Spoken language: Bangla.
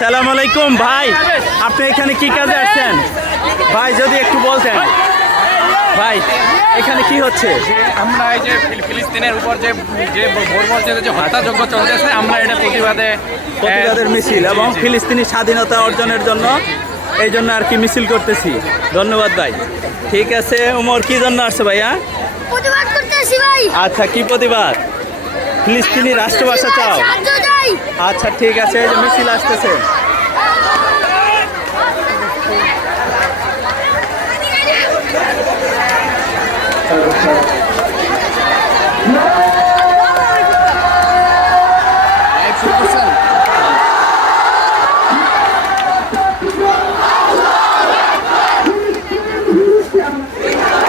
সালাম আলাইকুম ভাই। আপনি এখানে কি কাজে আসছেন ভাই যদি একটু বলতেন। ভাই এখানে কি হচ্ছে? আমরা এই যে ফিলিস্তিনের উপর যে যে যে হত্যাযজ্ঞ চলতেছে আমরা এটা প্রতিবাদে প্রতিবাদের মিছিল এবং ফিলিস্তিনি স্বাধীনতা অর্জনের জন্য এই জন্য আর কি মিছিল করতেছি। ধন্যবাদ ভাই। ঠিক আছে উমর কি জন্য আসছে ভাইয়া? প্রতিবাদ করতে ভাই। আচ্ছা কি প্রতিবাদ? ফিলিস্তিনি রাষ্ট্রভাষা চাও। আচ্ছা ঠিক আছে মিছিল আসতেছে Yeah.